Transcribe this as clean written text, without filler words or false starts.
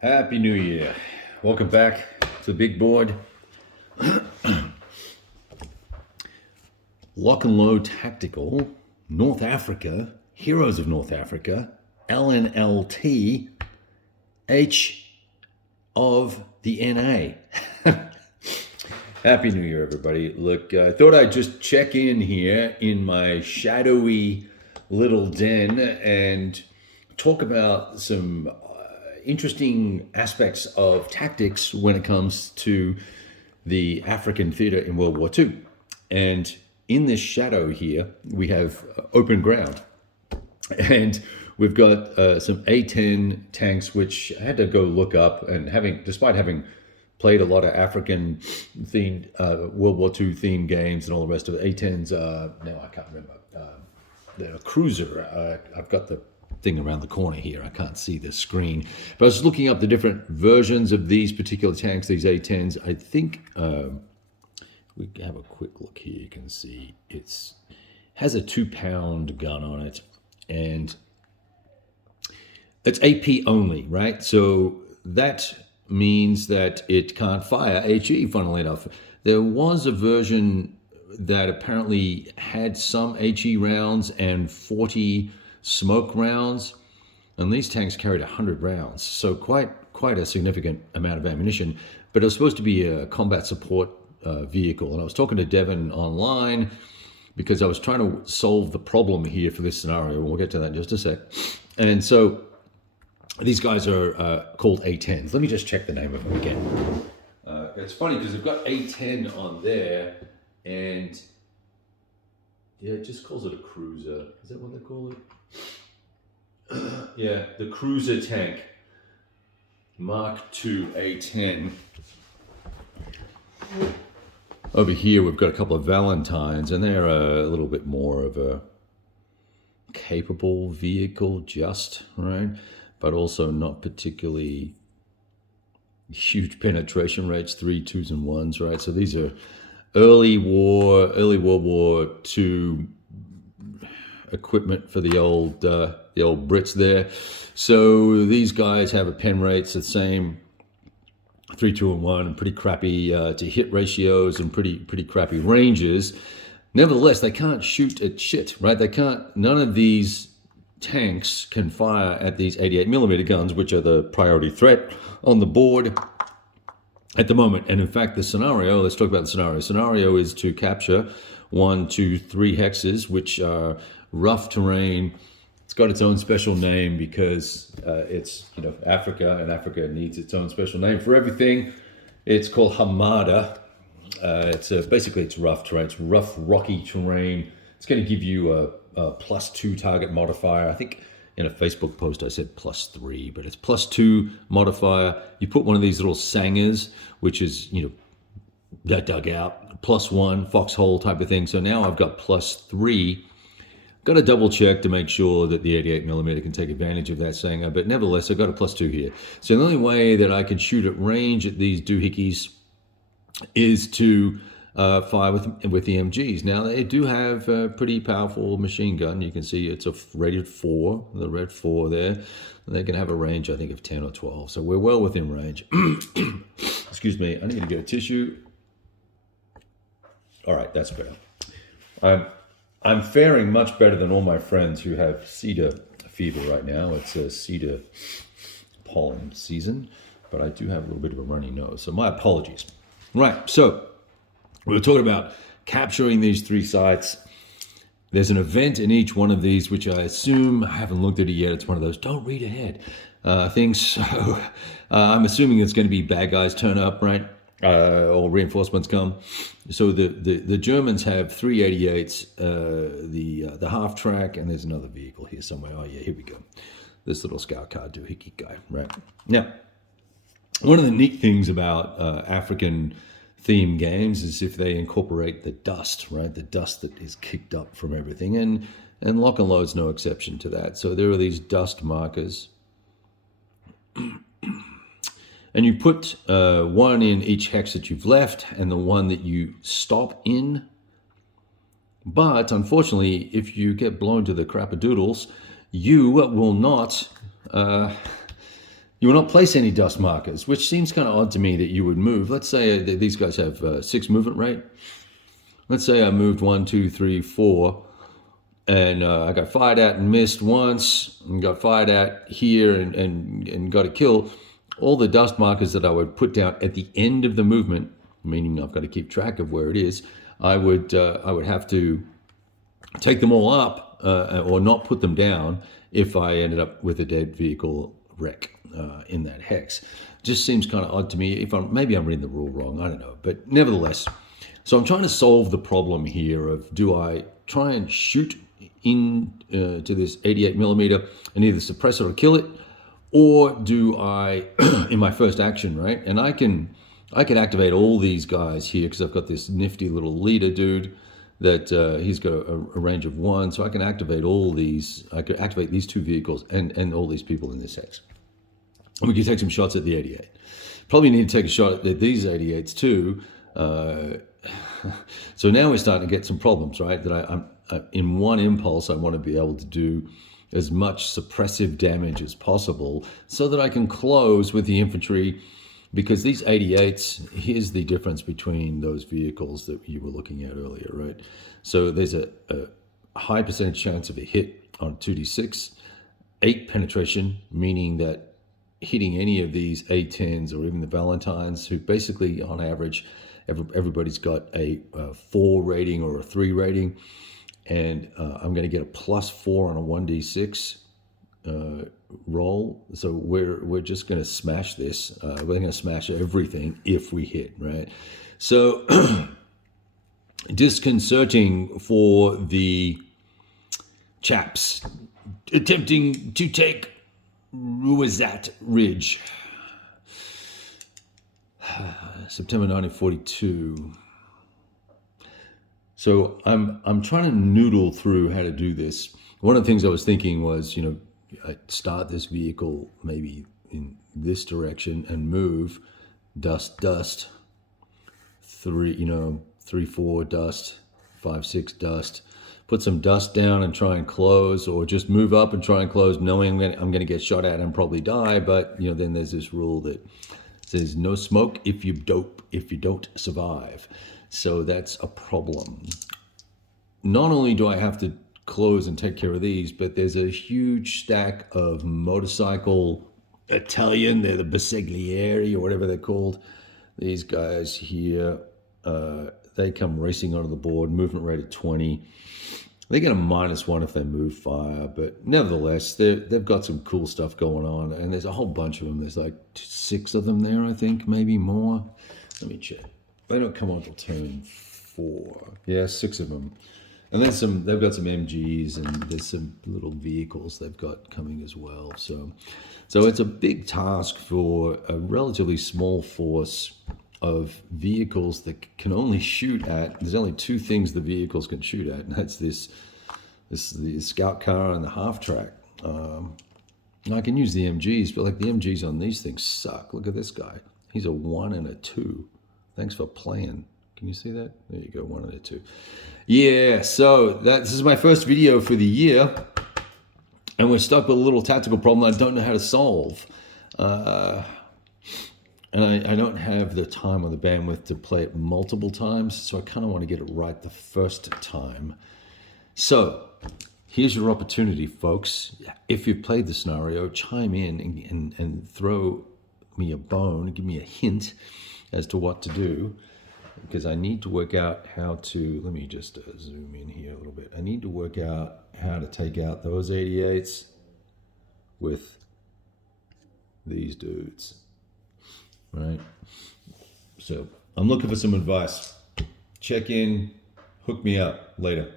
Happy New Year. Welcome back to the big board. Lock and Load Tactical, North Africa, Heroes of North Africa, LNLT, H of the NA. Happy New Year, everybody. Look, I thought I'd just check in here in my shadowy little den and talk about some interesting aspects of tactics when it comes to the African theater in World War II. And in this shadow here, we have open ground. And we've got some A-10 tanks, which I had to go look up, and despite having played a lot of African themed World War II themed games and all the rest of it, A-10s, now I can't remember, they're a cruiser. I've got the thing around the corner here. I can't see the screen. But I was looking up the different versions of these particular tanks, these A-10s. I think we have a quick look here. You can see it has a 2-pound gun on it, and it's AP only, right? So that means that it can't fire HE, funnily enough. There was a version that apparently had some HE rounds and 40 smoke rounds, and these tanks carried 100 rounds, so quite a significant amount of ammunition. But it was supposed to be a combat support vehicle, and I was talking to Devin online because I was trying to solve the problem here for this scenario. We'll get to that in just a sec. And so these guys are called A-10s. Let me just check the name of them again. It's funny because they've got A-10 on there, and yeah, it just calls it a cruiser. Is that what they call it? Yeah, the cruiser tank, Mark II A-10. Over here, we've got a couple of Valentines, and they're a little bit more of a capable vehicle, just right, but also not particularly huge penetration rates, 3 2s and 1s, right? So these are early World War II equipment for the old Brits there. So these guys have a pen rates the same, 3 2 and 1, and pretty crappy to hit ratios and pretty crappy ranges. Nevertheless, they can't shoot at shit, right? None of these tanks can fire at these 88mm guns, which are the priority threat on the board at the moment. And in fact, the scenario, let's talk about the scenario. Scenario is to capture 1, 2, 3 hexes, which are rough terrain. It's got its own special name because it's Africa, and Africa needs its own special name for everything. It's called Hamada. Basically it's rough terrain. It's rough, rocky terrain. It's going to give you a +2 target modifier. I think in a Facebook post I said +3, but it's +2 modifier. You put one of these little sangers, which is that dugout, +1 foxhole type of thing. So now I've got +3. Got to double check to make sure that the 88mm can take advantage of that sanger, but nevertheless, I've got a +2 here. So the only way that I can shoot at range at these doohickeys is to fire with the MGs. Now, they do have a pretty powerful machine gun. You can see it's a rated 4, the red 4 there. They can have a range, I think, of 10 or 12. So we're well within range. Excuse me, I need to get a tissue. All right, that's better. I'm faring much better than all my friends who have cedar fever right now. It's a cedar pollen season, but I do have a little bit of a runny nose, so my apologies. Right, so we were talking about capturing these 3 sites. There's an event in each one of these, which I assume, I haven't looked at it yet, it's one of those don't read ahead things. So I'm assuming it's going to be bad guys turn up, right? Or reinforcements come. So the Germans have 388s, the half track, and there's another vehicle here somewhere. Oh yeah, here we go. This little scout car doohickey guy, right? Now, one of the neat things about African theme games is if they incorporate the dust, right? The dust that is kicked up from everything, and Lock and Load's no exception to that. So there are these dust markers. And you put one in each hex that you've left and the one that you stop in. But unfortunately, if you get blown to the crappadoodles, you will not You will not place any dust markers, which seems kind of odd to me that you would move. Let's say these guys have 6 movement rate. Let's say I moved 1, 2, 3, 4, and I got fired at and missed once, and got fired at here and got a kill. All the dust markers that I would put down at the end of the movement, meaning I've got to keep track of where it is, I would have to take them all up or not put them down if I ended up with a dead vehicle wreck in that hex. Just seems kind of odd to me. Maybe I'm reading the rule wrong, I don't know. But nevertheless, so I'm trying to solve the problem here of, do I try and shoot in to this 88 millimeter and either suppress it or kill it, or do I in my first action, right? And I can activate all these guys here because I've got this nifty little leader dude that he's got a range of 1, so I can activate all these. I could activate these 2 vehicles and all these people in this hex. And we can take some shots at the 88. Probably need to take a shot at these 88s too. So now we're starting to get some problems, right? That I'm in one impulse, I want to be able to do as much suppressive damage as possible so that I can close with the infantry, because these 88s, here's the difference between those vehicles that you were looking at earlier, right? So there's a high percentage chance of a hit on 2d6, 8 penetration, meaning that hitting any of these A10s or even the Valentines, who basically on average, everybody's got a 4 rating or a 3 rating, and I'm going to get a +4 on a 1d6 roll. So we're just going to smash this. We're going to smash everything if we hit, right? So disconcerting for the chaps attempting to take Ruweisat Ridge. September 1942. So I'm trying to noodle through how to do this. One of the things I was thinking was, I'd start this vehicle maybe in this direction and move, dust, 3, 3, 4, dust, 5, 6, dust. Put some dust down and try and close, or just move up and try and close, knowing I'm going to get shot at and probably die. But then there's this rule that says no smoke if you don't survive. So that's a problem. Not only do I have to close and take care of these, but there's a huge stack of motorcycle Italian. They're the Bersaglieri or whatever they're called. These guys here, they come racing onto the board, movement rate of 20. They get a -1 if they move fire, but nevertheless, they've got some cool stuff going on, and there's a whole bunch of them. There's like 6 of them there, I think, maybe more. Let me check. They don't come on till turn 4. Yeah, 6 of them. And then they've got some MGs, and there's some little vehicles they've got coming as well. So it's a big task for a relatively small force of vehicles that can only shoot at. There's only 2 things the vehicles can shoot at, and that's the scout car and the half track. I can use the MGs, but like the MGs on these things suck. Look at this guy. He's a 1 and a 2. Thanks for playing. Can you see that? There you go, 1 and a 2. Yeah, so this is my first video for the year, and we're stuck with a little tactical problem I don't know how to solve. And I don't have the time or the bandwidth to play it multiple times, so I kind of want to get it right the first time. So here's your opportunity, folks. If you've played the scenario, chime in and throw me a bone, give me a hint as to what to do, because I need to work out how to, let me just zoom in here a little bit. I need to work out how to take out those 88s with these dudes. Right? So I'm looking for some advice. Check in, hook me up later.